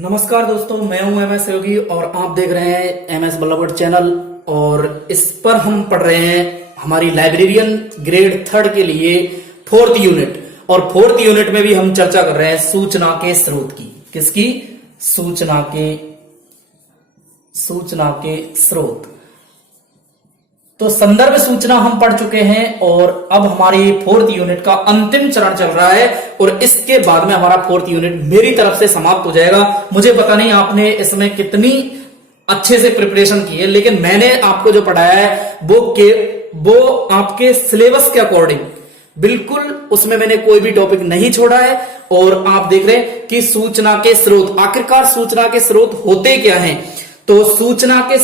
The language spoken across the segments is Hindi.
नमस्कार दोस्तों, मैं हूं एमएस योगी और आप देख रहे हैं एमएस बल्लभगढ़ चैनल। और इस पर हम पढ़ रहे हैं हमारी लाइब्रेरियन ग्रेड थर्ड के लिए फोर्थ यूनिट। और फोर्थ यूनिट में भी हम चर्चा कर रहे हैं सूचना के स्रोत की। किसकी? सूचना के स्रोत। तो संदर्भ सूचना हम पढ़ चुके हैं और अब हमारी फोर्थ यूनिट का अंतिम चरण चल रहा है और इसके बाद में हमारा फोर्थ यूनिट मेरी तरफ से समाप्त हो जाएगा। मुझे पता नहीं आपने इसमें कितनी अच्छे से प्रिपरेशन की है, लेकिन मैंने आपको जो पढ़ाया है वो आपके सिलेबस के अकॉर्डिंग बिल्कुल, उसमें मैंने कोई भी टॉपिक नहीं छोड़ा है। और आप देख रहे हैं कि सूचना के स्रोत, आखिरकार सूचना के स्रोत होते क्या हैं? तो सूचना के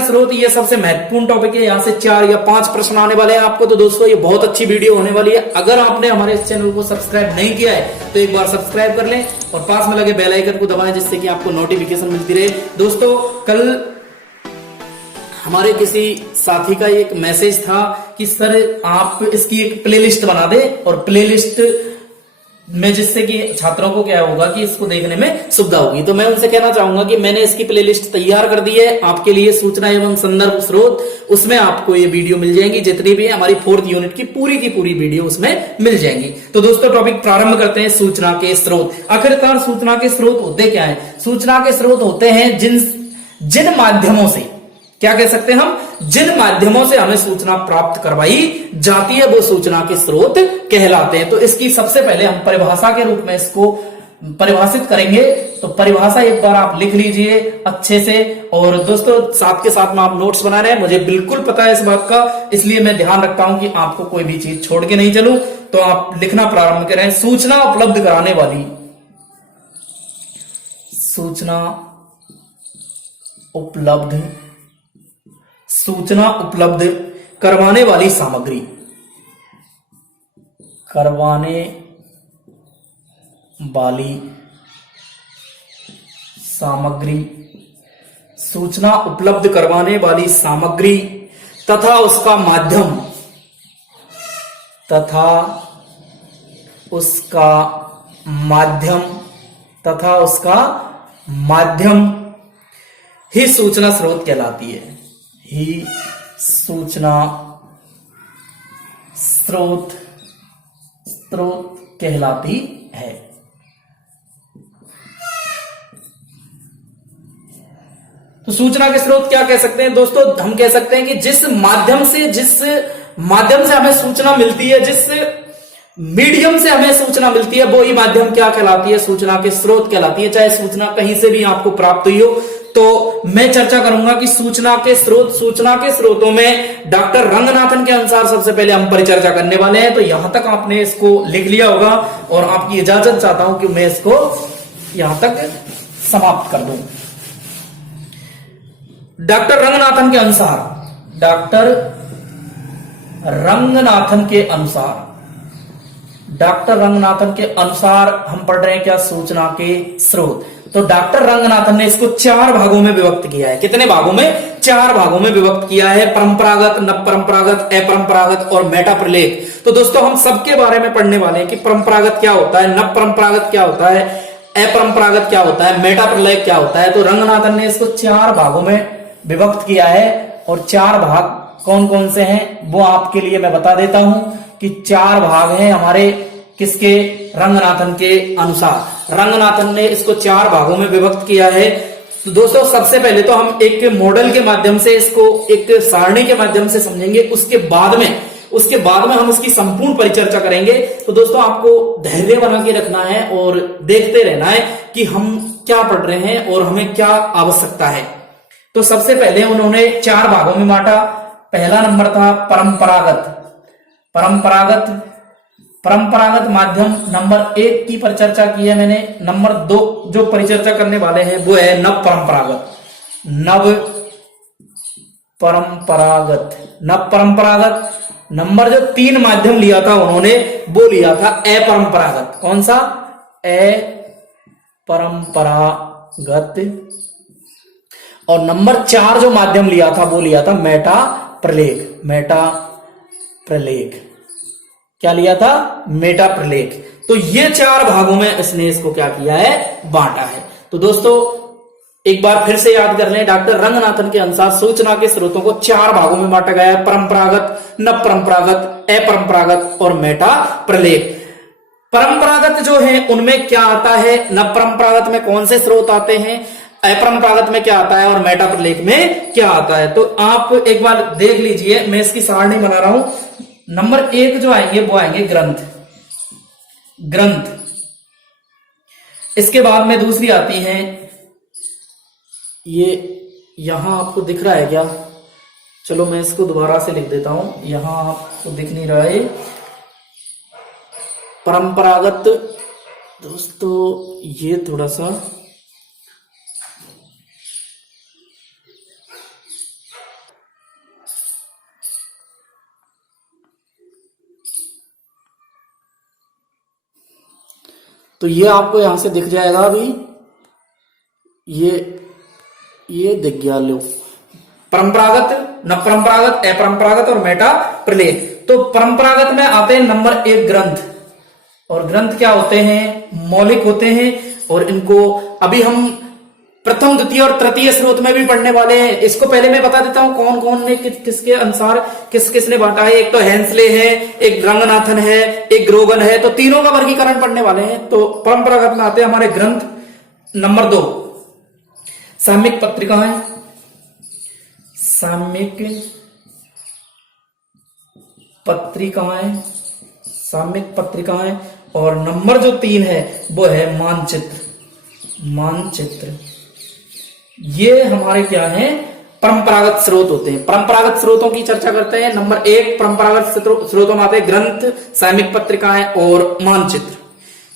स्रोत ये सबसे महत्वपूर्ण टॉपिक है। यहां से 4 या 5 प्रश्न आने वाले हैं आपको। तो दोस्तों, ये बहुत अच्छी वीडियो होने वाली है। अगर आपने हमारे इस चैनल को सब्सक्राइब नहीं किया है तो एक बार सब्सक्राइब कर लें और पास में लगे बेल आइकन को दबाएं, जिससे कि आपको नोटिफिकेशन मिलती रहे। दोस्तों, कल हमारे किसी साथी का एक मैसेज था कि सर आप इसकी एक प्लेलिस्ट बना दें, और प्लेलिस्ट में जिससे कि छात्रों को क्या होगा कि इसको देखने में सुविधा होगी। तो मैं उनसे कहना चाहूंगा कि मैंने इसकी प्लेलिस्ट तैयार कर दी है आपके लिए, सूचना एवं संदर्भ स्रोत। उसमें आपको ये वीडियो मिल जाएंगी, जितनी भी है हमारी फोर्थ यूनिट की पूरी वीडियो उसमें मिल जाएंगी। तो दोस्तों, टॉपिक प्रारंभ करते हैं। सूचना के स्रोत। आखिरकार सूचना के स्रोत होते क्या है? सूचना के स्रोत होते हैं जिन माध्यमों से, क्या कह सकते हैं हम, जिन माध्यमों से हमें सूचना प्राप्त करवाई जाती है वो सूचना के स्रोत कहलाते हैं। तो इसकी सबसे पहले हम परिभाषा के रूप में इसको परिभाषित करेंगे। तो परिभाषा एक बार आप लिख लीजिए अच्छे से। और दोस्तों, साथ के साथ में आप नोट्स बना रहे हैं, मुझे बिल्कुल पता है इस बात का, इसलिए मैं ध्यान रखता हूं कि आपको कोई भी चीज छोड़ के नहीं चलूं। तो आप लिखना प्रारंभ करें। सूचना उपलब्ध करवाने वाली सामग्री, सूचना उपलब्ध करवाने वाली सामग्री तथा उसका माध्यम ही सूचना स्रोत कहलाती है। सूचना स्रोत कहलाती है। तो सूचना के स्रोत क्या कह सकते हैं दोस्तों? हम कह सकते हैं कि जिस माध्यम से हमें सूचना मिलती है, जिस मीडियम से हमें सूचना मिलती है, वो ही माध्यम क्या कहलाती है? सूचना के स्रोत कहलाती है। चाहे सूचना कहीं से भी आपको प्राप्त हुई हो। तो मैं चर्चा करूंगा कि सूचना के स्रोतों में डॉक्टर रंगनाथन के अनुसार सबसे पहले हम परिचर्चा करने वाले हैं। तो यहां तक आपने इसको लिख लिया होगा और आपकी इजाजत चाहता हूं कि मैं इसको यहां तक समाप्त कर दूं। डॉक्टर रंगनाथन के अनुसार हम पढ़ रहे हैं क्या? सूचना के स्रोत। तो डॉक्टर रंगनाथन ने इसको 4 भागों में विभक्त किया है। कितने भागों में? 4 भागों में विभक्त किया है। परंपरागत, नव परंपरागत, अपरंपरागत और मेटा प्रलेख। तो दोस्तों, हम सबके बारे में पढ़ने वाले हैं कि परंपरागत क्या होता है, नव परंपरागत क्या होता है, अपरंपरागत क्या होता है, मेटा प्रलेख क्या होता है। तो रंगनाथन ने इसको 4 भागों में विभक्त किया है। और 4 भाग कौन कौन से हैं वो आपके लिए मैं बता देता हूं कि 4 भाग हैं हमारे किसके? रंगनाथन के अनुसार। रंगनाथन ने इसको 4 भागों में विभक्त किया है। तो दोस्तों, सबसे पहले तो हम एक मॉडल के माध्यम से इसको, एक सारणी के माध्यम से समझेंगे। उसके बाद में हम इसकी संपूर्ण परिचर्चा करेंगे। तो दोस्तों, आपको धैर्य बना के रखना है और देखते रहना है कि हम क्या पढ़ रहे हैं और हमें क्या आवश्यकता है। तो सबसे पहले उन्होंने 4 भागों में बांटा। पहला नंबर था परंपरागत माध्यम। नंबर 1 की परिचर्चा की है मैंने। नंबर 2 जो परिचर्चा करने वाले हैं वो है नव परंपरागत। नंबर जो 3 माध्यम लिया था उन्होंने, वो लिया था अपरंपरागत। कौन सा? अपरंपरागत। और नंबर 4 जो माध्यम लिया था वो लिया था मेटा प्रलेख। क्या लिया था? मेटा प्रलेख। तो ये 4 भागों में इसने इसको क्या किया है, बांटा है। तो दोस्तों एक बार फिर से याद कर लें, डॉक्टर रंगनाथन के अनुसार सूचना के स्रोतों को 4 भागों में बांटा गया है, परंपरागत, न परंपरागत, अपरंपरागत और मेटा प्रलेख। परंपरागत जो है उनमें क्या आता है, न परंपरागत में कौन से स्रोत आते हैं, अपरंपरागत में क्या आता है और मेटा प्रलेख में क्या आता है। तो आप एक बार देख लीजिए, मैं इसकी सारणी बना रहा हूं। नंबर 1 जो आएंगे वो आएंगे ग्रंथ, ग्रंथ। इसके बाद में दूसरी आती है, ये यहां आपको दिख रहा है क्या, चलो मैं इसको दोबारा से लिख देता हूं, यहां आपको दिख नहीं रहा है। परंपरागत दोस्तों ये थोड़ा सा तो ये आपको यहां से दिख जाएगा अभी, ये दिख गया लो, परंपरागत, न परंपरागत, अपरंपरागत और मेटा प्रलेख। तो परंपरागत में आते हैं नंबर 1 ग्रंथ, और ग्रंथ क्या होते हैं, मौलिक होते हैं, और इनको अभी हम प्रथम, द्वितीय और तृतीय स्रोत में भी पढ़ने वाले हैं। इसको पहले मैं बता देता हूं कौन कौन ने किसके अनुसार किस किसने बांटा है। एक तो हेंसले है, एक रंगनाथन है, एक ग्रोगन है, तो तीनों का वर्गीकरण पढ़ने वाले हैं। तो परंपरागत में आते हैं हमारे ग्रंथ। नंबर 2 सामयिक पत्रिकाएं, सामयिक पत्रिकाएं, सामयिक पत्रिकाएं। और नंबर जो 3 है वो है मानचित्र, मानचित्र। ये हमारे क्या हैं, परंपरागत स्रोत होते हैं। परंपरागत स्रोतों की चर्चा करते हैं। नंबर 1 परंपरागत स्रोतों में आते हैं ग्रंथ, सामयिक पत्रिकाएं और मानचित्र।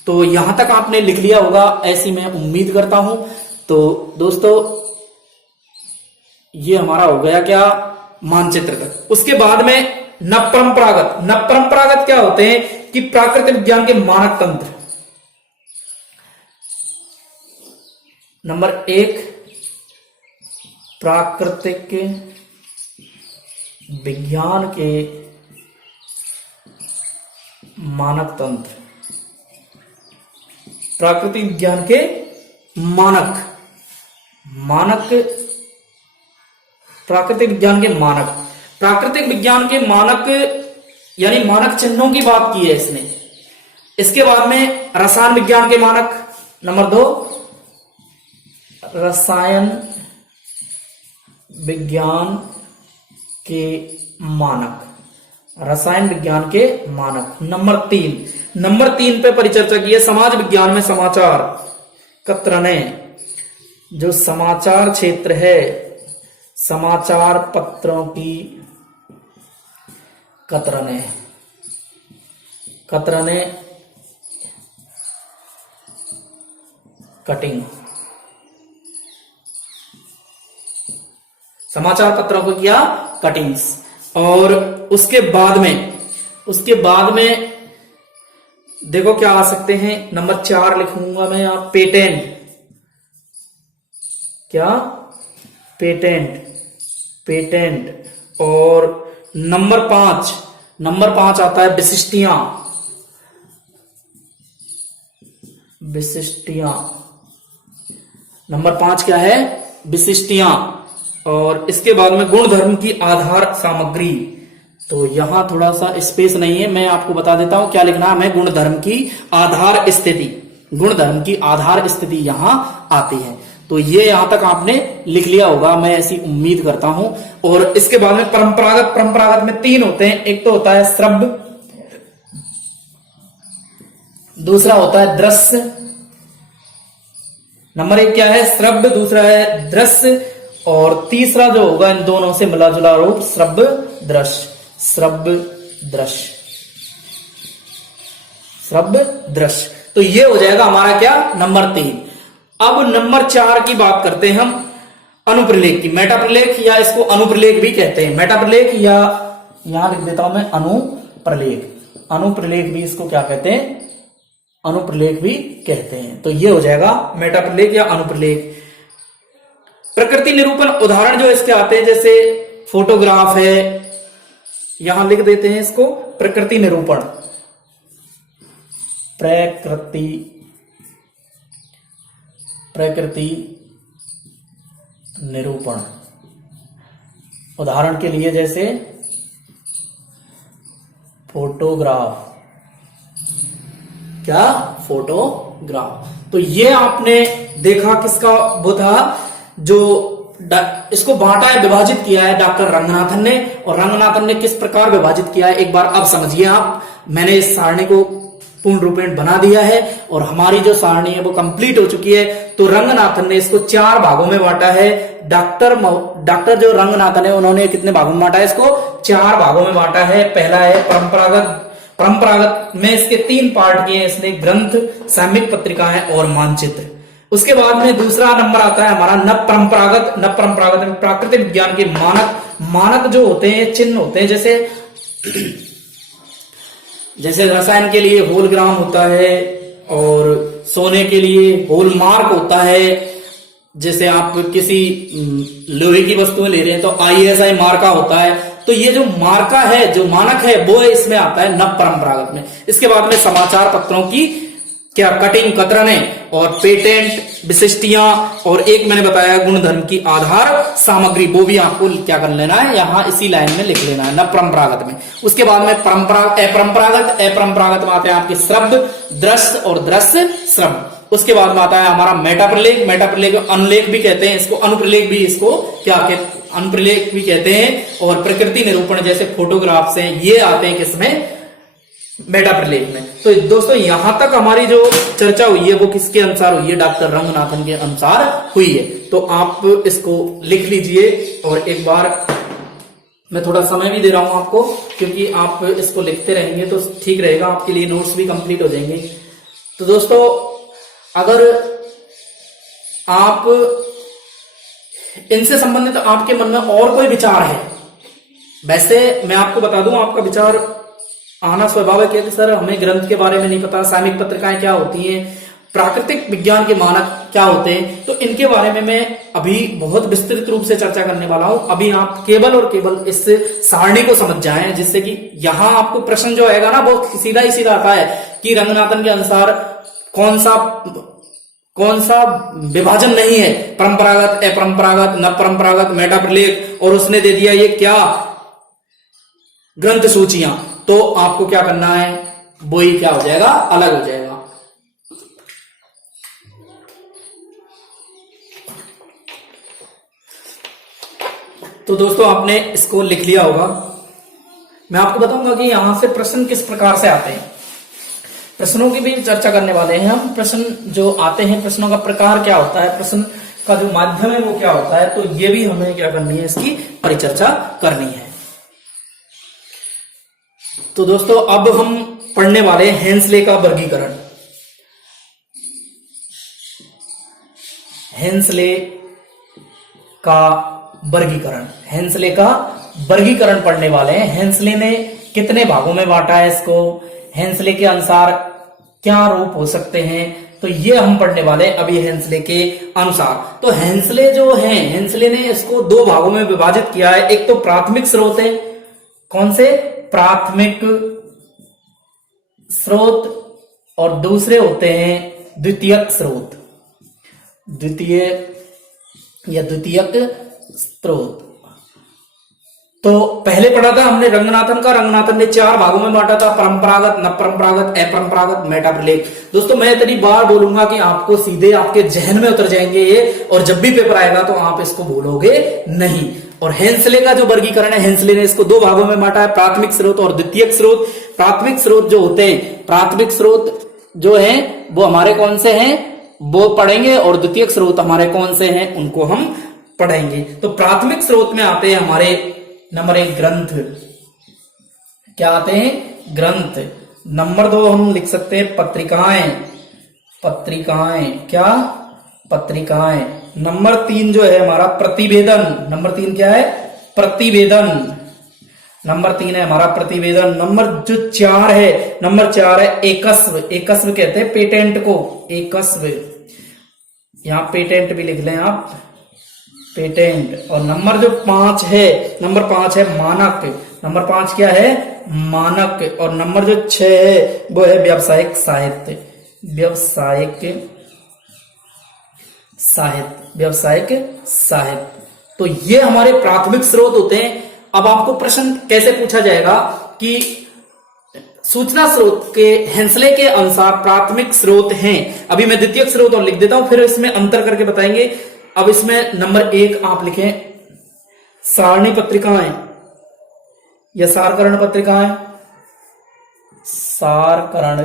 तो यहां तक आपने लिख लिया होगा ऐसी मैं उम्मीद करता हूं। तो दोस्तों ये हमारा हो गया क्या, मानचित्र तक। उसके बाद में न परंपरागत, न परंपरागत क्या होते हैं कि प्राकृतिक विज्ञान के मानक तंत्र। नंबर 1 प्राकृतिक विज्ञान के मानक तंत्र, प्राकृतिक विज्ञान के मानक, मानक, प्राकृतिक विज्ञान के मानक। प्राकृतिक विज्ञान के मानक यानी मानक चिन्हों की बात की है इसने। इसके बाद में रसायन विज्ञान के मानक। नंबर 2 रसायन विज्ञान के मानक, रसायन विज्ञान के मानक। नंबर 3 पे परिचर्चा की है समाज विज्ञान में समाचार कतरने, जो समाचार क्षेत्र है, समाचार पत्रों की कतरने, कतरने कटिंग, समाचार पत्रों को किया कटिंग्स। और उसके बाद में देखो क्या आ सकते हैं। नंबर 4 लिखूंगा मैं यहां, पेटेंट, क्या, पेटेंट, पेटेंट। और नंबर 5 आता है विशिष्टियां, विशिष्टियां। नंबर 5 क्या है, विशिष्टियां। और इसके बाद में गुणधर्म की आधार सामग्री। तो यहां थोड़ा सा स्पेस नहीं है, मैं आपको बता देता हूं क्या लिखना है हमें। गुणधर्म की आधार स्थिति, गुणधर्म की आधार स्थिति यहां आती है। तो ये यहां तक आपने लिख लिया होगा, मैं ऐसी उम्मीद करता हूं। और इसके बाद में परंपरागत में 3 होते हैं। एक तो होता है श्रव्य, दूसरा होता है दृश्य। नंबर 1 क्या है, श्रव्य, दूसरा है दृश्य, और तीसरा जो होगा इन दोनों से मिला जुला रूप श्रव्य दृश्य, श्रव्य दृश्य, श्रव्य दृश्य। तो ये हो जाएगा हमारा क्या, नंबर 3। अब नंबर 4 की बात करते हैं हम, अनुप्रलेख की। मेटाप्रलेख या इसको अनुप्रलेख भी कहते हैं। मेटाप्रलेख या यहां लिख देता हूं मैं अनुप्रलेख, अनुप्रलेख भी इसको क्या कहते हैं, अनुप्रलेख भी कहते हैं। तो ये हो जाएगा मेटाप्रलेख या अनुप्रलेख। प्रकृति निरूपण उदाहरण जो इसके आते हैं, जैसे फोटोग्राफ है, यहां लिख देते हैं इसको प्रकृति निरूपण, प्रकृति निरूपण। उदाहरण के लिए जैसे फोटोग्राफ, क्या फोटोग्राफ। तो ये आपने देखा किसका वो था, जो इसको बांटा है, विभाजित किया है डॉक्टर रंगनाथन ने। और रंगनाथन ने किस प्रकार विभाजित किया है एक बार अब समझिए आप। मैंने इस सारणी को पूर्ण रूपेण बना दिया है और हमारी जो सारणी है वो कंप्लीट हो चुकी है। तो रंगनाथन ने इसको 4 भागों में बांटा है। डॉक्टर जो रंगनाथन है उन्होंने कितने भागों में बांटा है, इसको 4 भागों में बांटा है। पहला है परंपरागत में इसके 3 पार्ट किए हैं इसने, ग्रंथ, सामयिक पत्रिकाएं और मानचित्र। उसके बाद में दूसरा नंबर आता है हमारा नव परंपरागत में प्राकृतिक विज्ञान के मानक जो होते हैं, चिन्ह होते हैं, जैसे रसायन के लिए होलग्राम होता है और सोने के लिए होलमार्क होता है। जैसे आप किसी लोहे की वस्तुएं ले रहे हैं तो ISI मार्का होता है। तो ये जो मार्का है, जो मानक है, वो इसमें आता है नव परंपरागत में। इसके बाद में समाचार पत्रों की क्या कटिंग, कतरने और पेटेंट, विशिष्टियां और एक मैंने बताया गुणधर्म की आधार सामग्री, वो भी आपको क्या कर लेना है, यहां इसी लाइन में लिख लेना है, न परंपरागत में। उसके बाद में अपरंपरागत में आते हैं आपके शब्द, दृश्य और दृश्य श्रव्य। उसके बाद में आता है हमारा मेटाप्रलेख अनुलेख भी कहते हैं इसको, अनुप्रलेख भी इसको क्या कहते, अनुप्रलेख भी कहते हैं। और प्रकृति निरूपण जैसे फोटोग्राफ्स हैं, ये आते हैं किसमें, मेटाप्रलेख में। तो दोस्तों यहां तक हमारी जो चर्चा हुई है वो किसके अनुसार हुई है, डॉक्टर रंगनाथन के अनुसार हुई है। तो आप इसको लिख लीजिए और एक बार मैं थोड़ा समय भी दे रहा हूं आपको, क्योंकि आप इसको लिखते रहेंगे तो ठीक रहेगा, आपके लिए नोट्स भी कंप्लीट हो जाएंगे। तो दोस्तों अगर आप इनसे संबंधित आपके मन में और कोई विचार है, वैसे मैं आपको बता दूं आपका विचार आना स्वाभाविक है कि सर हमें ग्रंथ के बारे में नहीं पता, सामयिक पत्रिकाएं क्या होती हैं, प्राकृतिक विज्ञान के मानक क्या होते हैं, तो इनके बारे में मैं अभी बहुत विस्तृत रूप से चर्चा करने वाला हूं। अभी आप केवल और केवल इस सारणी को समझ जाएं, जिससे कि यहां आपको प्रश्न जो आएगा ना वो सीधा ही सीधा आता है कि रंगनाथन के अनुसार कौन सा विभाजन नहीं है, परंपरागत, अपरंपरागत, न परंपरागत, मेटाप्रलेख, और उसने दे दिया ये क्या, ग्रंथ सूचियां। तो आपको क्या करना है, वो ही क्या हो जाएगा, अलग हो जाएगा। तो दोस्तों आपने इसको लिख लिया होगा। मैं आपको बताऊंगा कि यहां से प्रश्न किस प्रकार से आते हैं, प्रश्नों की भी चर्चा करने वाले हैं हम। प्रश्न जो आते हैं, प्रश्नों का प्रकार क्या होता है, प्रश्न का जो माध्यम है वो क्या होता है, तो ये भी हमें क्या करनी है, इसकी परिचर्चा करनी है। तो दोस्तों अब हम पढ़ने वाले हैं हेंसले का वर्गीकरण। हेंसले का वर्गीकरण पढ़ने वाले हैं। हेंसले ने कितने भागों में बांटा है इसको, हेंसले के अनुसार क्या रूप हो सकते हैं, तो ये हम पढ़ने वाले हैं अभी हेंसले के अनुसार। तो हेंसले जो है, हेंसले ने इसको 2 भागों में विभाजित किया है। एक तो प्राथमिक स्रोत है, कौन से, प्राथमिक स्रोत, और दूसरे होते हैं द्वितीयक स्रोत, द्वितीयक स्रोत। तो पहले पढ़ा था हमने रंगनाथन का, रंगनाथन ने 4 भागों में बांटा था, परंपरागत, न परंपरागत, अपरंपरागत, मेटाप्रलेख। दोस्तों मैं इतनी बार बोलूंगा कि आपको सीधे आपके जहन में उतर जाएंगे ये, और जब भी पेपर आएगा तो आप इसको भूलोगे नहीं। और हेंसले का जो वर्गीकरण है, हेंसले ने इसको 2 भागों में बांटा है, प्राथमिक स्रोत और द्वितीयक स्रोत। प्राथमिक स्रोत जो होते हैं, प्राथमिक स्रोत जो है वो हमारे कौन से हैं, वो पढ़ेंगे, और द्वितीयक स्रोत हमारे कौन से हैं उनको हम पढ़ेंगे। तो प्राथमिक स्रोत में आते हैं हमारे नंबर 1 ग्रंथ, क्या आते हैं, ग्रंथ। नंबर 2 हम लिख सकते हैं पत्रिकाएं, क्या, पत्रिकाएं। नंबर 3 जो है हमारा प्रतिवेदन, नंबर 3 क्या है, प्रतिवेदन। नंबर 3 है हमारा प्रतिवेदन। नंबर जो 4 है, नंबर 4 है एकस्व, एकस्व कहते हैं पेटेंट को, एकस्व, यहां पेटेंट भी लिख लें आप, पेटेंट। और नंबर जो 5 है, नंबर 5 है मानक, नंबर 5 क्या है, मानक, और नंबर जो 6 है वो है व्यावसायिक साहित्य। व्यावसायिक साहित्य, व्यावसायिक साहित्य। तो ये हमारे प्राथमिक स्रोत होते हैं। अब आपको प्रश्न कैसे पूछा जाएगा कि सूचना स्रोत के हेंसले के अनुसार प्राथमिक स्रोत हैं। अभी मैं द्वितीयक स्रोत और लिख देता हूं, फिर इसमें अंतर करके बताएंगे। अब इसमें नंबर 1 आप लिखें सारणी पत्रिकाएं या सारकरण पत्रिकाएं, सारकरण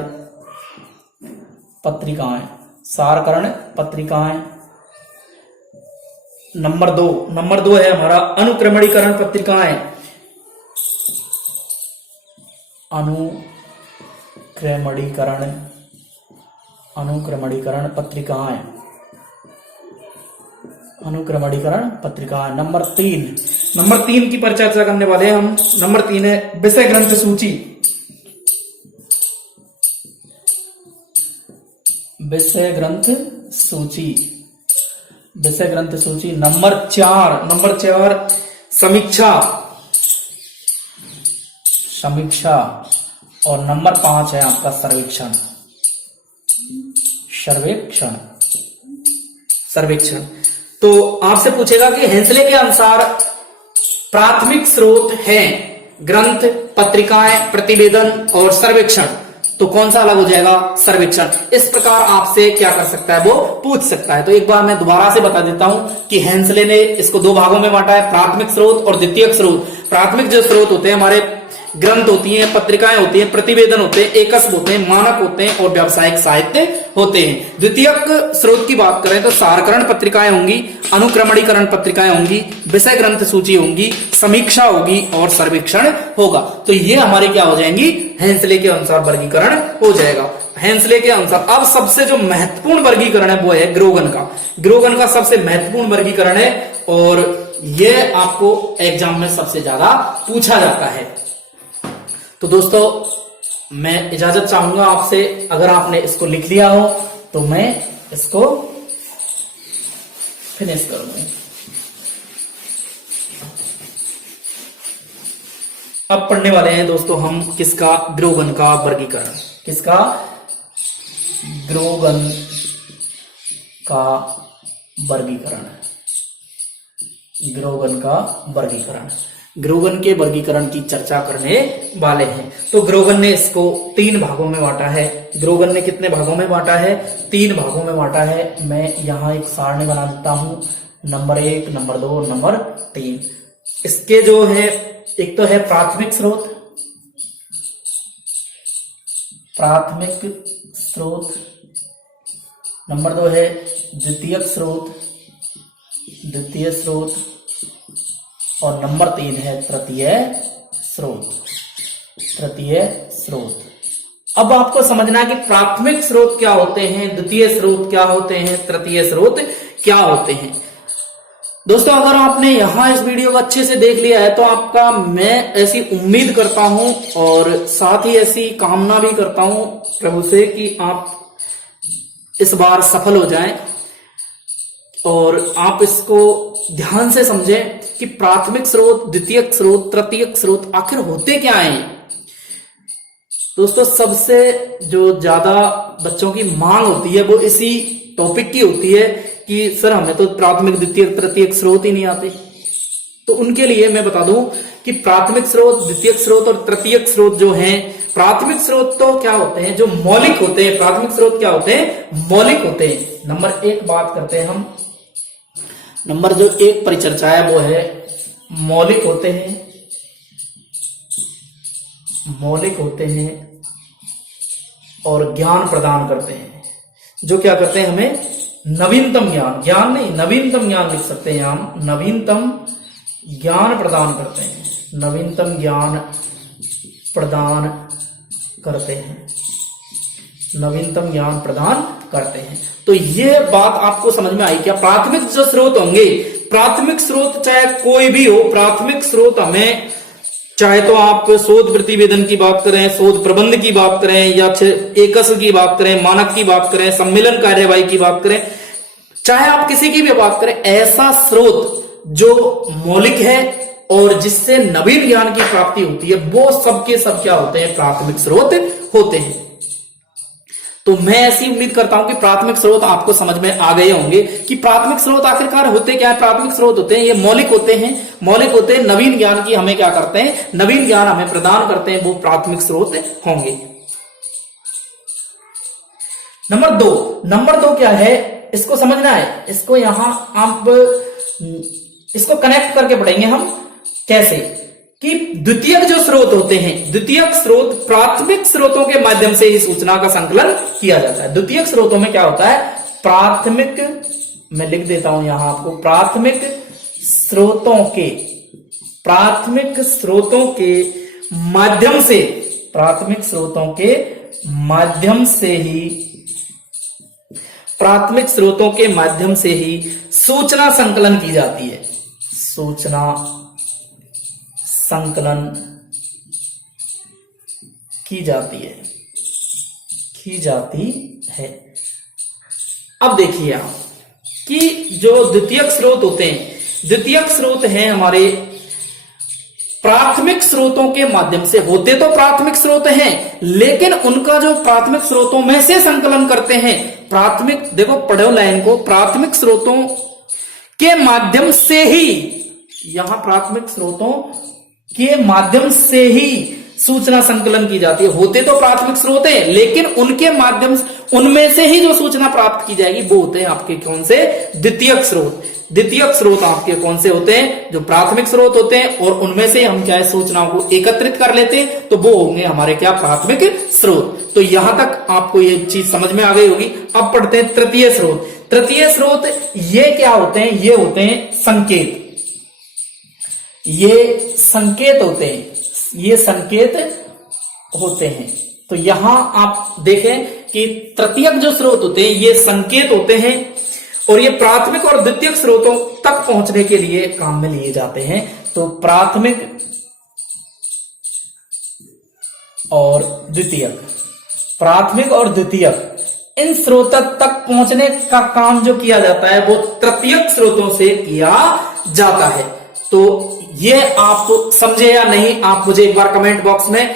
पत्रिकाएं, सारकरण पत्रिकाएं। नंबर 2 है हमारा अनुक्रमणीकरण पत्रिकाएं, अनुक्रमणीकरण पत्रिकाएं, अनुक्रमणीकरण पत्रिकाएं। नंबर 3 की परिचर्चा करने वाले हैं हम। नंबर 3 है विषय ग्रंथ सूची, विषय ग्रंथ सूची, विषय ग्रंथ सूची। नंबर 4 समीक्षा, समीक्षा। और नंबर 5 है आपका सर्वेक्षण, सर्वेक्षण, सर्वेक्षण। तो आपसे पूछेगा कि हेंसले के अनुसार प्राथमिक स्रोत हैं ग्रंथ, पत्रिकाएं, प्रतिवेदन और सर्वेक्षण, तो कौन सा अलग हो जाएगा, सर्वेक्षण। इस प्रकार आपसे क्या कर सकता है, वो पूछ सकता है। तो एक बार मैं दोबारा से बता देता हूं कि हेंसले ने इसको 2 भागों में बांटा है, प्राथमिक स्रोत और द्वितीयक स्रोत। प्राथमिक जो स्रोत होते हैं हमारे ग्रंथ होती हैं, पत्रिकाएं होती हैं, प्रतिवेदन होते हैं, एकस्व होते हैं, मानक होते हैं और व्यावसायिक साहित्य होते हैं। द्वितीयक स्रोत की बात करें तो सारकरण पत्रिकाएं होंगी, अनुक्रमणीकरण पत्रिकाएं होंगी, विषय ग्रंथ सूची होंगी, समीक्षा होगी और सर्वेक्षण होगा। तो ये हमारे क्या हो जाएंगी, हेंसले के अनुसार वर्गीकरण हो जाएगा। हेंसले के अनुसार अब सबसे जो महत्वपूर्ण वर्गीकरण है वो है ग्रोगन का। ग्रोगन का सबसे महत्वपूर्ण वर्गीकरण है और ये आपको एग्जाम में सबसे ज्यादा पूछा जाता है। तो दोस्तों मैं इजाजत चाहूंगा आपसे, अगर आपने इसको लिख लिया हो तो मैं इसको फिनिश करूंगा। अब पढ़ने वाले हैं दोस्तों हम किसका, ग्रोगन का वर्गीकरण। किसका, ग्रोगन का वर्गीकरण, ग्रोगन का वर्गीकरण। ग्रोगन के वर्गीकरण की चर्चा करने वाले हैं। तो ग्रोगन ने इसको 3 भागों में बांटा है। ग्रोगन ने कितने भागों में बांटा है, 3 भागों में बांटा है। मैं यहां एक सारणी बना देता हूं, नंबर 1, नंबर 2 और नंबर 3। इसके जो है, एक तो है प्राथमिक स्रोत, प्राथमिक स्रोत। नंबर 2 है द्वितीयक स्रोत, द्वितीय स्रोत। और नंबर 3 है तृतीय स्रोत, तृतीय स्रोत। अब आपको समझना है कि प्राथमिक स्रोत क्या होते हैं, द्वितीय स्रोत क्या होते हैं, तृतीय स्रोत क्या होते हैं। दोस्तों अगर आपने यहां इस वीडियो को अच्छे से देख लिया है तो आपका, मैं ऐसी उम्मीद करता हूं और साथ ही ऐसी कामना भी करता हूं प्रभु से कि आप इस बार सफल हो जाएं और आप इसको ध्यान से समझें कि प्राथमिक स्रोत, द्वितीयक स्रोत, तृतीयक स्रोत आखिर होते क्या हैं। दोस्तों सबसे जो ज्यादा बच्चों की मांग होती है वो इसी टॉपिक की होती है कि सर हमें तो प्राथमिक, द्वितीयक, तृतीयक स्रोत ही नहीं आते। तो उनके लिए मैं बता दूं कि प्राथमिक स्रोत, द्वितीयक स्रोत और तृतीयक स्रोत जो हैं, प्राथमिक स्रोत तो क्या होते हैं, जो मौलिक होते हैं। प्राथमिक स्रोत क्या होते हैं, मौलिक होते हैं। नंबर 1 बात करते हैं हम, नंबर जो 1 परिचर्चा है वो है मौलिक होते हैं, मौलिक होते हैं और ज्ञान प्रदान करते हैं। जो क्या करते हैं, हमें नवीनतम ज्ञान, ज्ञान नहीं नवीनतम ज्ञान लिख सकते हैं हम, नवीनतम ज्ञान प्रदान करते हैं, नवीनतम ज्ञान प्रदान करते हैं, नवीनतम ज्ञान प्रदान करते हैं। तो ये बात आपको समझ में आई क्या। प्राथमिक जो स्रोत होंगे, प्राथमिक स्रोत चाहे कोई भी हो, प्राथमिक स्रोत हमें, चाहे तो आप शोध प्रतिवेदन की बात करें, शोध प्रबंध की बात करें, या एकस्व की बात करें, मानक की बात करें, सम्मेलन कार्यवाही की बात करें, चाहे आप किसी की भी बात करें, ऐसा स्रोत जो मौलिक है और जिससे नवीन ज्ञान की प्राप्ति होती है, वो सबके सब क्या होते हैं, प्राथमिक स्रोत होते हैं। तो मैं ऐसी उम्मीद करता हूं कि प्राथमिक स्रोत आपको समझ में आ गए होंगे कि प्राथमिक स्रोत आखिरकार होते क्या है। प्राथमिक स्रोत होते हैं ये मौलिक होते हैं, मौलिक होते हैं, नवीन ज्ञान की हमें क्या करते हैं, नवीन ज्ञान हमें प्रदान करते हैं, वो प्राथमिक स्रोत होंगे। नंबर दो क्या है, इसको समझना है। इसको यहां आप इसको कनेक्ट करके पढ़ेंगे हम। कैसे कि द्वितीयक जो स्रोत होते हैं, द्वितीयक स्रोत प्राथमिक स्रोतों के माध्यम से ही सूचना का संकलन किया जाता है। द्वितीयक स्रोतों में क्या होता है, प्राथमिक, मैं लिख देता हूं यहां आपको, प्राथमिक स्रोतों के माध्यम से, प्राथमिक स्रोतों के माध्यम से ही, प्राथमिक स्रोतों के माध्यम से ही सूचना संकलन की जाती है, सूचना संकलन की जाती है। अब देखिए आप कि जो द्वितीयक स्रोत होते हैं, द्वितीयक स्रोत हैं हमारे प्राथमिक स्रोतों के माध्यम से, होते तो प्राथमिक स्रोत हैं, लेकिन उनका जो प्राथमिक स्रोतों में से संकलन करते हैं, प्राथमिक, देखो पढ़ो लाइन को, प्राथमिक स्रोतों के माध्यम से ही, यहां प्राथमिक स्रोतों के माध्यम से ही सूचना संकलन की जाती है। होते तो प्राथमिक स्रोत है, लेकिन उनके माध्यम, उनमें से ही जो सूचना प्राप्त की जाएगी वो होते हैं आपके कौन से, द्वितीयक स्रोत। द्वितीयक स्रोत आपके कौन से होते हैं, जो प्राथमिक स्रोत होते हैं, और उनमें से हम क्या है, सूचनाओं को एकत्रित कर लेते हैं, तो वो होंगे हमारे क्या, प्राथमिक स्रोत। तो यहां तक आपको ये चीज समझ में आ गई होगी। अब पढ़ते हैं तृतीय स्रोत। तृतीय स्रोत ये क्या होते हैं, ये होते हैं संकेत, ये संकेत होते हैं, ये संकेत होते हैं। तो यहां आप देखें कि तृतीयक जो स्रोत होते हैं ये संकेत होते हैं, और ये प्राथमिक और द्वितीयक स्रोतों तक पहुंचने के लिए काम में लिए जाते हैं। तो प्राथमिक और द्वितीयक, प्राथमिक और द्वितीयक, इन स्रोतों तक पहुंचने का काम जो किया जाता है वो तृतीयक स्रोतों से किया जाता है। तो ये आप समझे या नहीं, आप मुझे एक बार कमेंट बॉक्स में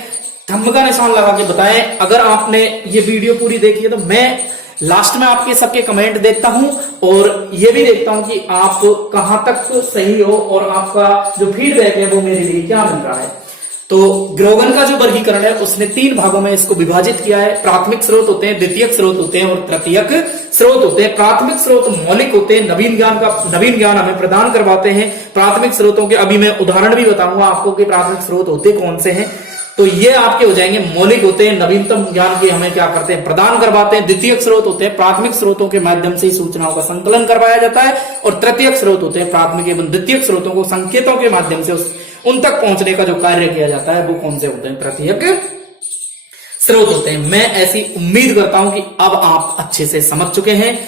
थंब का निशान लगा के बताएं। अगर आपने ये वीडियो पूरी देखी है तो मैं लास्ट में आपके सबके कमेंट देखता हूं, और ये भी देखता हूं कि आप कहां तक सही हो, और आपका जो फीडबैक है वो मेरे लिए क्या मिल रहा है। तो ग्रोगन का जो वर्गीकरण है उसने 3 भागों में इसको विभाजित किया है। प्राथमिक स्रोत होते हैं, द्वितीयक स्रोत होते हैं, और तृतीयक स्रोत होते हैं। प्राथमिक स्रोत मौलिक होते हैं, नवीन ज्ञान हमें प्रदान करवाते हैं। प्राथमिक स्रोतों के अभी मैं उदाहरण भी बताऊंगा आपको कि प्राथमिक स्रोत होते कौन से हैं। तो ये आपके हो जाएंगे, मौलिक होते हैं, नवीनतम ज्ञान के हमें क्या करते हैं, प्रदान करवाते हैं। द्वितीयक स्रोत होते हैं, प्राथमिक स्रोतों के माध्यम से ही सूचनाओं का संकलन करवाया जाता है। और तृतीयक स्रोत होते हैं, प्राथमिक एवं द्वितीयक स्रोतों को संकेतों के माध्यम से उन तक पहुंचने का जो कार्य किया जाता है वो कौन से होते हैं, तृतीयक स्रोत होते हैं। मैं ऐसी उम्मीद करता हूं कि अब आप अच्छे से समझ चुके हैं।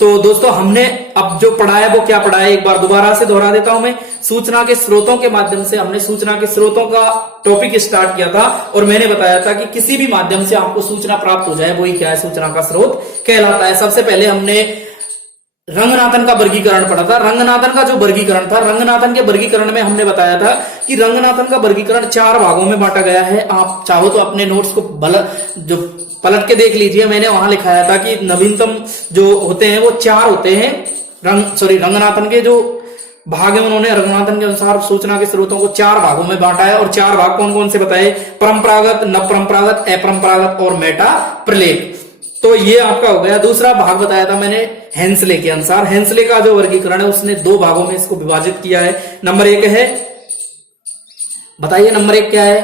तो दोस्तों हमने अब जो पढ़ा है वो क्या पढ़ा है, एक बार दोबारा से दोहरा देता हूं मैं। सूचना के स्रोतों के माध्यम से हमने सूचना के स्रोतों का टॉपिक स्टार्ट किया था, और मैंने बताया था कि किसी भी माध्यम से आपको सूचना प्राप्त हो जाए वही क्या है, सूचना का स्रोत कहलाता है। सबसे पहले हमने रंगनाथन का वर्गीकरण पढ़ा था। रंगनाथन का जो वर्गीकरण था, रंगनाथन के वर्गीकरण में हमने बताया था कि रंगनाथन का वर्गीकरण 4 भागों में बांटा गया है। आप चाहो तो अपने नोट्स को जो पलट के देख लीजिए, मैंने वहां लिखाया था कि नवीनतम जो होते हैं वो 4 होते हैं। रंगनाथन के जो भाग है उन्होंने रंगनाथन के अनुसार सूचना के स्रोतों को 4 भागों में बांटा है। और 4 भाग कौन कौन से बताए, परंपरागत, न परंपरागत, अपरंपरागत और मेटा प्रलेप। तो ये आपका हो गया। दूसरा भाग बताया था मैंने हेंसले के अनुसार। हेंसले का जो वर्गीकरण है उसने 2 भागों में इसको विभाजित किया है। नंबर 1 है, बताइए नंबर 1 क्या है।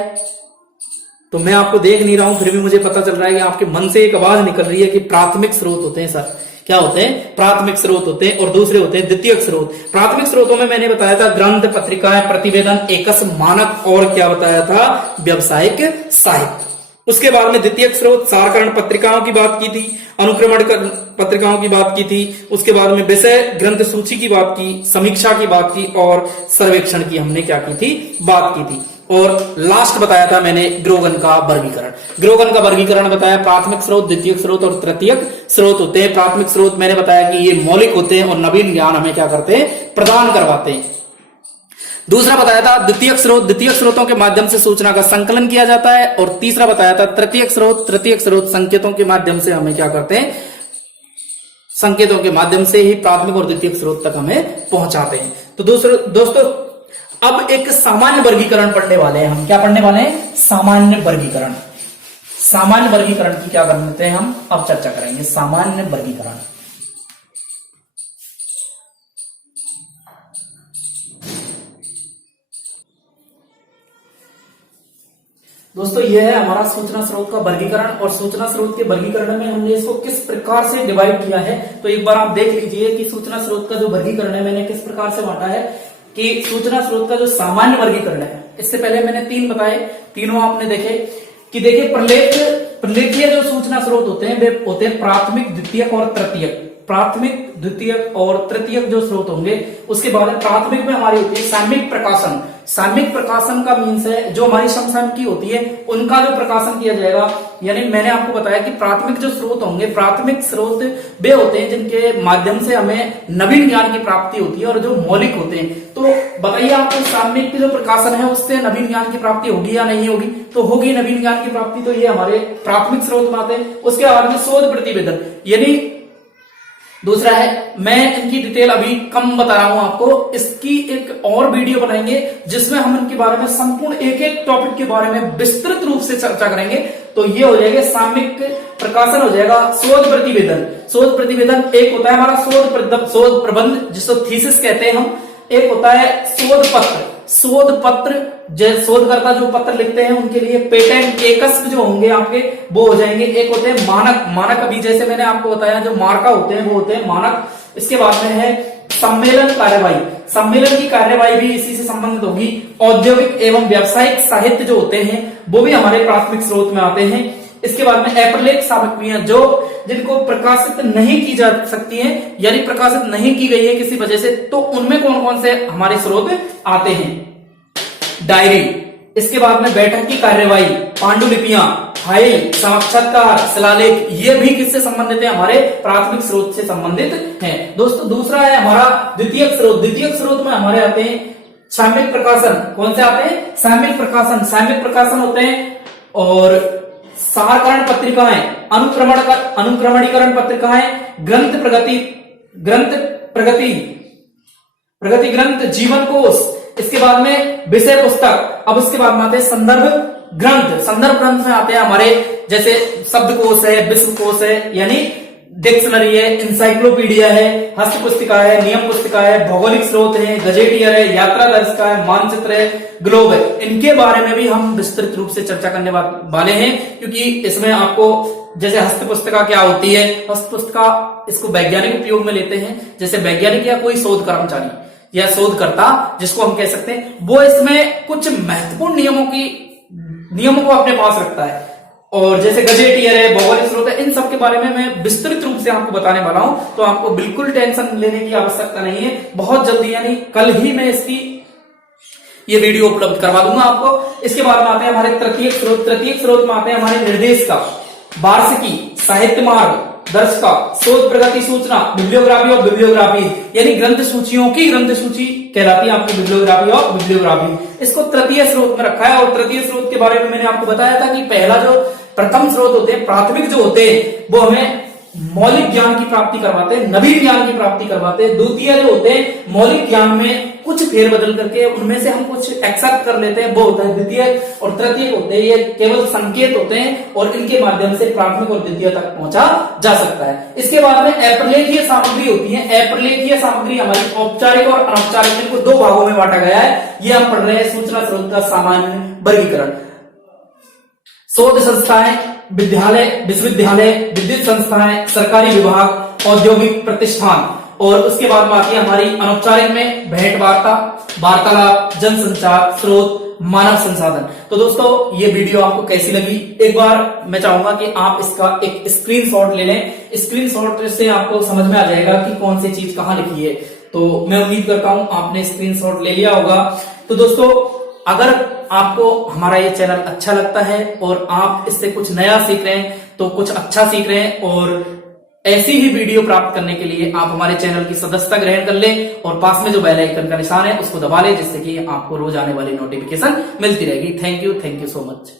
तो मैं आपको देख नहीं रहा हूं, फिर भी मुझे पता चल रहा है कि आपके मन से एक आवाज निकल रही है कि प्राथमिक स्रोत होते हैं। सर क्या होते हैं, प्राथमिक स्रोत होते हैं, और दूसरे होते हैं द्वितीयक स्रोत। प्राथमिक स्रोतों में मैंने बताया था ग्रंथ, पत्रिकाएं, प्रतिवेदन, एकस, मानक, और क्या बताया था, व्यावसायिक साहित्य। उसके बाद में द्वितीयक स्रोत सारकरण पत्रिकाओं की बात की थी, अनुक्रमण पत्रिकाओं की बात की थी। उसके बाद में विषय ग्रंथ सूची की बात की, समीक्षा की बात की, और सर्वेक्षण की हमने क्या की थी, बात की थी। और लास्ट बताया था मैंने ग्रोगन का वर्गीकरण। ग्रोगन का वर्गीकरण बताया, प्राथमिक स्रोत, द्वितीयक स्रोत और तृतीयक स्रोत होते हैं। प्राथमिक स्रोत मैंने बताया कि ये मौलिक होते हैं और नवीन ज्ञान हमें क्या करते हैं, प्रदान करवाते हैं। दूसरा बताया था द्वितीयक स्रोत, द्वितीयक स्रोतों के माध्यम से सूचना का संकलन किया जाता है। और तीसरा बताया था तृतीयक स्रोत, तृतीयक स्रोत संकेतों के माध्यम से हमें क्या करते हैं, संकेतों के माध्यम से ही प्राथमिक और द्वितीयक स्रोत तक हमें पहुंचाते हैं। तो दोस्तों अब एक सामान्य वर्गीकरण पढ़ने वाले हैं हम। क्या पढ़ने वाले हैं? सामान्य वर्गीकरण। सामान्य वर्गीकरण की क्या करते हैं हम अब चर्चा करेंगे। सामान्य वर्गीकरण, दोस्तों यह है हमारा सूचना स्रोत का वर्गीकरण। और सूचना स्रोत के वर्गीकरण में हमने इसको किस प्रकार से डिवाइड किया है, तो एक बार आप देख लीजिए कि सूचना स्रोत का जो वर्गीकरण है मैंने किस प्रकार से बांटा है। कि सूचना स्रोत का जो सामान्य वर्गीकरण है, इससे पहले मैंने 3 बताए, तीनों आपने देखे। कि देखिए प्रलेखीय जो सूचना स्रोत होते हैं वे होते हैं प्राथमिक, द्वितीयक और तृतीयक। प्राथमिक, द्वितीयक और तृतीयक जो स्रोत होंगे उसके बाद प्राथमिक में हमारी होती है सामयिक प्रकाशन। सामयिक प्रकाशन का मीन्स है जो हमारी समसामयिकी होती है उनका जो प्रकाशन किया जाएगा। यानी मैंने आपको बताया कि प्राथमिक जो स्रोत होंगे, प्राथमिक स्रोत वे होते हैं जिनके माध्यम से हमें नवीन ज्ञान की प्राप्ति होती है और जो मौलिक होते हैं। तो बताइए आपको सामयिक जो प्रकाशन है उससे नवीन ज्ञान की प्राप्ति होगी या नहीं होगी? तो होगी नवीन ज्ञान की प्राप्ति। तो ये हमारे प्राथमिक स्रोत में आते हैं। उसके बाद में शोध प्रतिवेदन, यानी दूसरा है, मैं इनकी डिटेल अभी कम बता रहा हूं आपको, इसकी एक और वीडियो बनाएंगे जिसमें हम इनके बारे में संपूर्ण एक एक टॉपिक के बारे में विस्तृत रूप से चर्चा करेंगे। तो ये हो जाएगा सामयिक प्रकाशन, हो जाएगा शोध प्रतिवेदन। शोध प्रतिवेदन एक होता है हमारा शोध प्रबंध जिसको थीसिस कहते हैं हम। एक होता है शोध पत्र। शोध पत्र शोधकर्ता जो पत्र लिखते हैं उनके लिए पेटेंट एकस्क जो होंगे आपके वो हो जाएंगे। एक होते हैं मानक। मानक अभी जैसे मैंने आपको बताया जो मार्का होते हैं वो होते हैं मानक। इसके बाद में है सम्मेलन कार्यवाही। सम्मेलन की कार्यवाही भी इसी से संबंधित होगी। औद्योगिक एवं व्यावसायिक साहित्य जो होते हैं वो भी हमारे प्राथमिक स्रोत में आते हैं। इसके बाद में अप्रलेख सामग्रियां जो जिनको प्रकाशित नहीं की जा सकती है, यानी प्रकाशित नहीं की गई है किसी वजह से, तो उनमें कौन कौन से हमारे स्रोत आते हैं? डायरी। इसके बाद में बैठक की कार्यवाही, पांडुलिपियां, फाइल, साक्षात्कार, शिलालेख, ये भी किससे संबंधित है? हमारे प्राथमिक स्रोत से संबंधित है। दोस्तों दूसरा है हमारा द्वितीयक स्रोत। द्वितीयक स्रोत में हमारे आते हैं सामयिक प्रकाशन। कौन से आते हैं? सामयिक प्रकाशन। सामयिक प्रकाशन होते हैं और सारकरण पत्रिकाएं, अनुक्रमणीकरण पत्रिकाएं, ग्रंथ प्रगति ग्रंथ, जीवन कोश। इसके बाद में विषय पुस्तक। अब इसके बाद में आते हैं संदर्भ ग्रंथ। संदर्भ ग्रंथ में आते हैं हमारे जैसे शब्दकोश है, विश्वकोश है, यानी डिक्शनरी है, इंसाइक्लोपीडिया है, हस्त पुस्तिका है, नियम पुस्तिका है, भौगोलिक स्रोत है, गजेटियर है, यात्रा दर्शिका है, मानचित्र है, ग्लोब है। इनके बारे में भी हम विस्तृत रूप से चर्चा करने वाले हैं, क्योंकि इसमें आपको जैसे हस्त पुस्तिका क्या होती है, हस्त पुस्तिका इसको वैज्ञानिक उपयोग में लेते हैं। जैसे वैज्ञानिक या कोई शोध कर्मचारी या शोधकर्ता जिसको हम कह सकते हैं, वो इसमें कुछ महत्वपूर्ण नियमों को अपने पास रखता है। और जैसे गजेटियर है, भौगोलिक स्रोत है, इन सब के बारे में मैं विस्तृत रूप से आपको बताने वाला हूं। तो आपको बिल्कुल टेंशन लेने की आवश्यकता नहीं है। बहुत जल्दी यानी कल ही मैं इसकी ये वीडियो उपलब्ध करवा दूंगा आपको। इसके बाद में आते हैं हमारे तृतीयक स्रोत। तृतीयक स्रोत में आते हैं हमारे निर्देश का, वार्षिकी, साहित्य मार्ग, दर्शिका, शोध प्रगति सूचना, बिब्लियोग्राफी और बिब्लियोग्राफी, यानी ग्रंथ सूचियों की ग्रंथ सूची कहलाती है आपकी बिब्लियोग्राफी और बिब्लियोग्राफी। इसको तृतीय स्रोत में रखा है। और तृतीय स्रोत के बारे में मैंने आपको बताया था कि पहला जो प्रथम स्रोत होते हैं, प्राथमिक जो होते हैं, वो हमें मौलिक ज्ञान की प्राप्ति करवाते हैं, नवीन ज्ञान की प्राप्ति करवाते हैं। द्वितीय जो होते हैं मौलिक ज्ञान में कुछ फेरबदल करके उनमें से हम कुछ एक्सेप्ट कर लेते हैं, वो होता है द्वितीय। और तृतीय होते हैं ये केवल संकेत होते हैं और इनके माध्यम से प्राथमिक और द्वितीय तक पहुंचा जा सकता है। इसके बाद में अप्रलेखीय सामग्री होती है। अप्रलेखीय सामग्री हमारी औपचारिक और अनौपचारिक, इनको 2 भागों में बांटा गया है। ये हम पढ़ रहे हैं सूचना स्रोत का सामान्य वर्गीकरण। शोध संस्थाएं, विद्यालय, विश्वविद्यालय, विद्युत संस्थाएं, सरकारी विभाग, औद्योगिक प्रतिष्ठान। और उसके बाद में आती है हमारी अनौपचारिक में भेंट वार्ता, वार्तालाप, जनसंचार, स्रोत, मानव संसाधन। तो दोस्तों ये वीडियो आपको कैसी लगी, एक बार मैं चाहूंगा कि आप इसका एक स्क्रीनशॉट ले लें। स्क्रीनशॉट से आपको समझ में आ जाएगा कि कौन सी चीज कहां लिखी है। तो मैं उम्मीद करता हूं आपने स्क्रीनशॉट ले लिया होगा। तो दोस्तों अगर आपको हमारा ये चैनल अच्छा लगता है और आप इससे कुछ नया सीख रहे हैं, तो कुछ अच्छा सीख रहे हैं और ऐसी ही वीडियो प्राप्त करने के लिए आप हमारे चैनल की सदस्यता ग्रहण कर लें और पास में जो बेल आइकन का निशान है उसको दबा लें, जिससे कि आपको रोज आने वाली नोटिफिकेशन मिलती रहेगी। Thank you so much.